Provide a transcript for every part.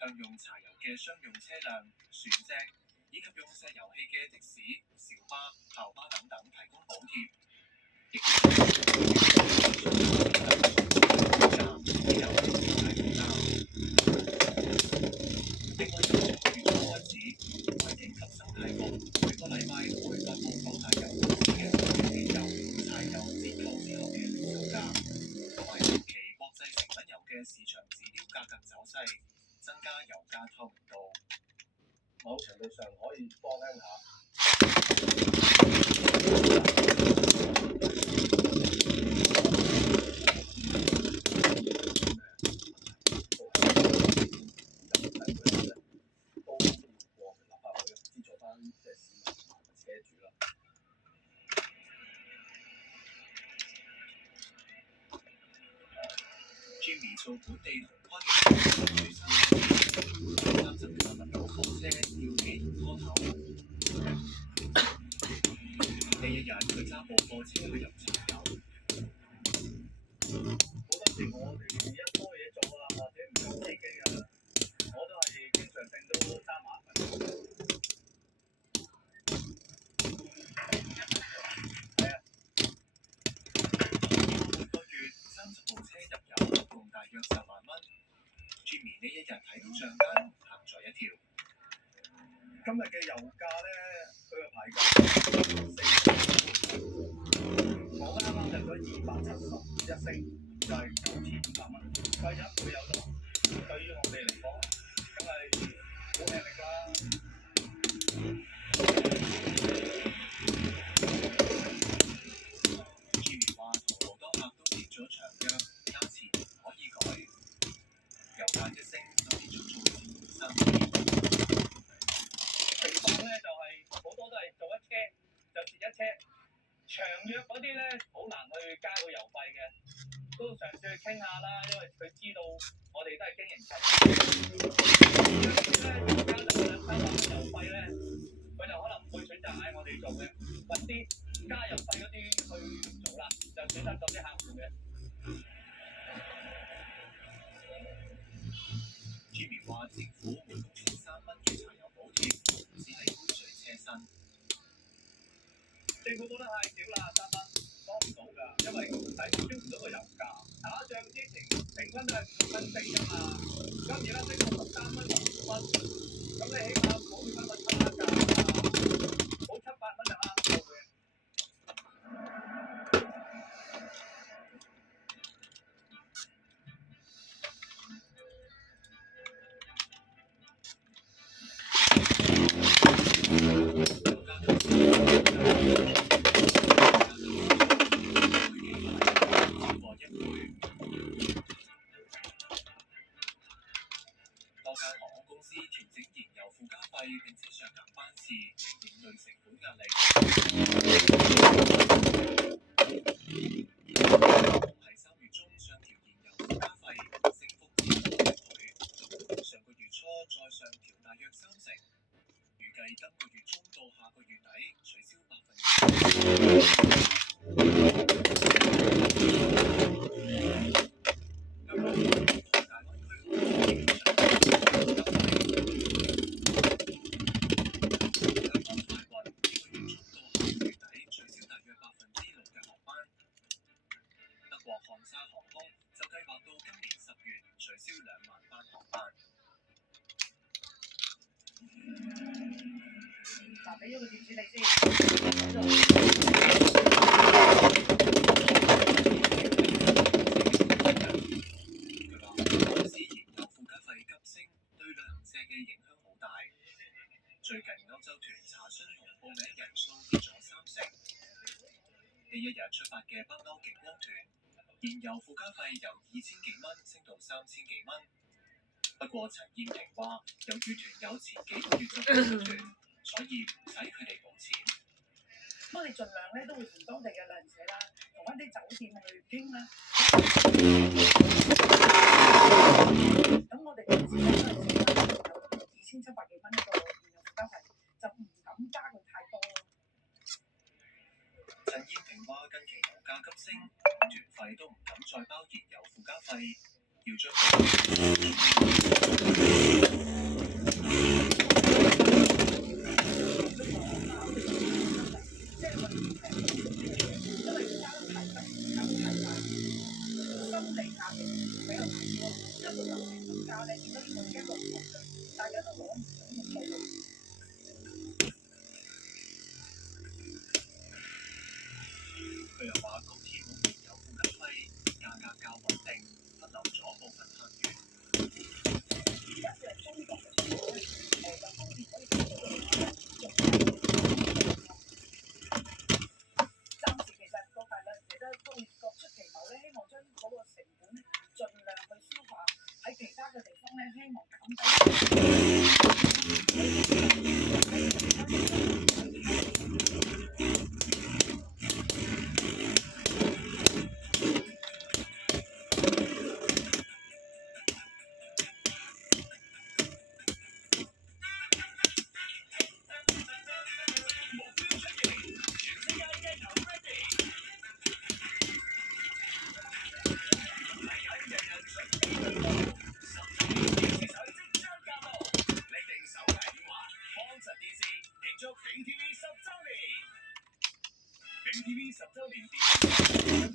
向用柴油嘅商用車輛、船隻以及用石油氣嘅的士、小巴、校巴等等提供補貼，亦另外從月初開始，環境及生態局每個禮拜會發布各大油公司嘅汽油、柴油折扣之後嘅零售價，同埋近期國際成品油嘅市場指標價格走勢，增加油價透明度，某程度上可以幫輕下。Jimmy 做本地同跨境最新擔心嘅物流貨車要幾年拖頭。呢一日佢揸部貨車去入柴油。好多時我哋一多嘢做啊，或者唔夠司機啊，我都係經常性都揸麻煩。係啊，每個月30部車入油，共大約10萬蚊。Jimmy 呢一日睇到帳單，嚇咗一跳。今日嘅油價咧，佢個牌價我啱啱入咗271升，就係9500蚊，貴咗1倍有多。對於我哋嚟講，梗係好吃力啦。Jimmy 話同好多客都簽咗長約，價錢唔可以改。油價一升就跌咗做生意。情況咧就係好多都係做一車就蝕一車，長約嗰啲咧好難去加個油費嘅，都嘗試去傾下啦，因為佢知道我哋都係經營緊。咧加得200-300蚊油費咧，佢就可能唔會選擇嗌我哋做嘅，揾啲加油費嗰啲去做啦，就選擇咗啲客戶嘅。Jimmy 話政府每公升3蚊嘅柴油補貼，只係杯水車薪。政府覺得太少啦，3蚊幫唔到㗎，因為睇唔到個油價。打仗之前平均都係5蚊4㗎嘛，咁而家升到13蚊15蚊，咁你起碼補貼翻個差價啊，補7-8蚊就啱數嘅。多間航空公司調整燃油附加費，並且削減班次，應對成本壓力。喺3月中上調燃油附加費，升幅超過1倍。上個月初再上調大約30%，預計今個月中到下個月底取消俾咗個電視你先。最近歐洲團查詢同報名人數跌咗30%。呢一日出發嘅北歐極光團，燃油附加費由2000幾蚊升到3000幾蚊。不過陳燕平話，由於團友前幾個月就報咗團，所以唔使佢哋補錢。我哋盡量咧都會同當地嘅旅行社啦，同一啲酒店去傾啦。咁我哋嗰陣時咧都係有2700幾蚊一個燃油附加費，就唔敢加佢太多咯。陳燕平話：近期油價急升，團費都唔敢再包燃油附加費，要將心理壓力比較大咯，一個流程咁加咧，變咗呢個一個唔同嘅，大家都攞唔到咁多。佢又話：高鐵冇燃油附加費，價格較穩定，分流咗部分客源。而家係中國嘅情況咧，就高鐵可以做到嘅話咧，暫時其實各大旅行社都各出奇謀咧，希望將嗰個成本咧盡量去消化，喺其他嘅地方咧希望減低。BTV 10週年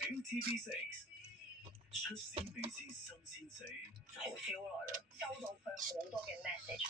，BTV6出師未捷身先死，好少來啦，收到佢好多嘅 message。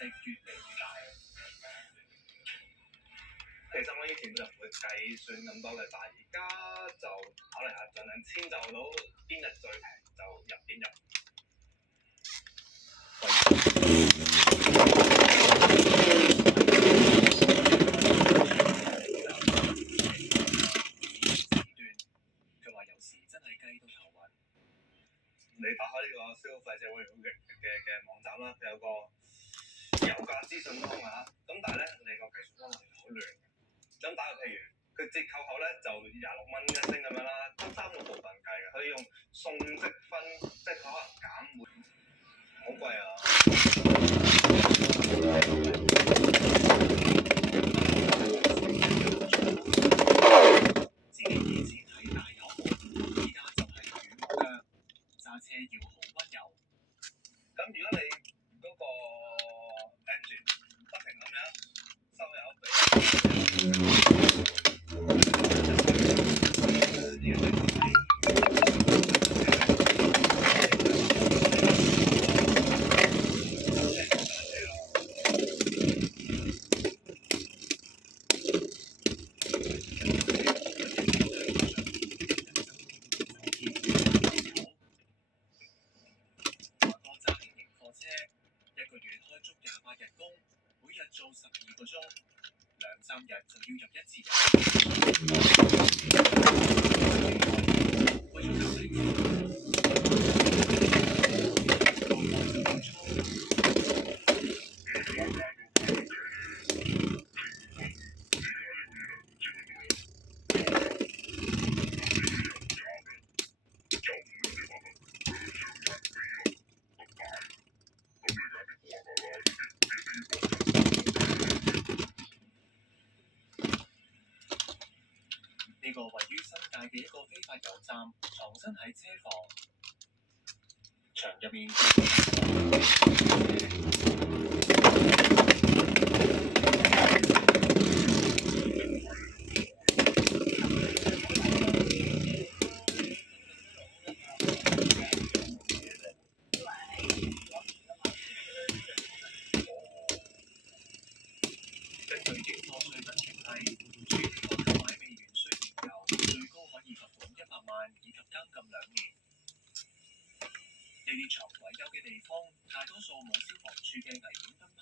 力越嚟越大。其實我以前就唔會計算咁多嘅，但係而家就考慮下，盡量遷就到邊日最平就入邊入。佢話有時真係計到頭暈。你打開呢個消費者委員會嘅網站啦，佢有個油價資訊通啊，咁但係咧你個計算方法係好亂嘅。咁打個譬如，佢折扣後咧就26蚊一升咁樣啦，得3個部分計嘅，佢用送積分，即係佢可能減滿，好貴啊！自己以前係大油門，依家就係軟腳，揸車要好溫柔。咁如果你嗰個 engine 不停咁樣收油俾，做12個鐘，2-3日就要入1次油。為咗減利呢個位於新界嘅一個非法油站，藏身喺車房牆入面。根據英國稅品條例，處理貨購買未完需燃油，最高可以罰款100萬以及監禁2年。呢啲藏鬼油嘅地方，大多數冇消防處嘅危險燈牌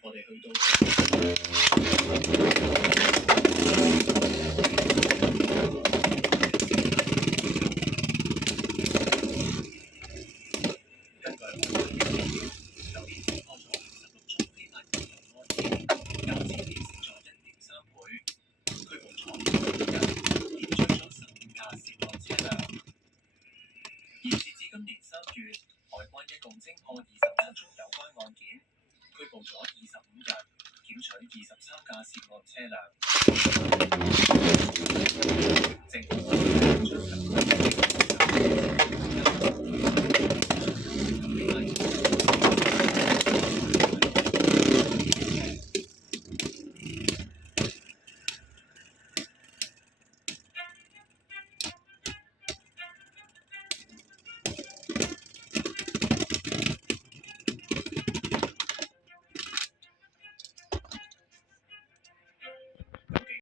我哋去到拘捕咗25人，檢取23架涉案車輛。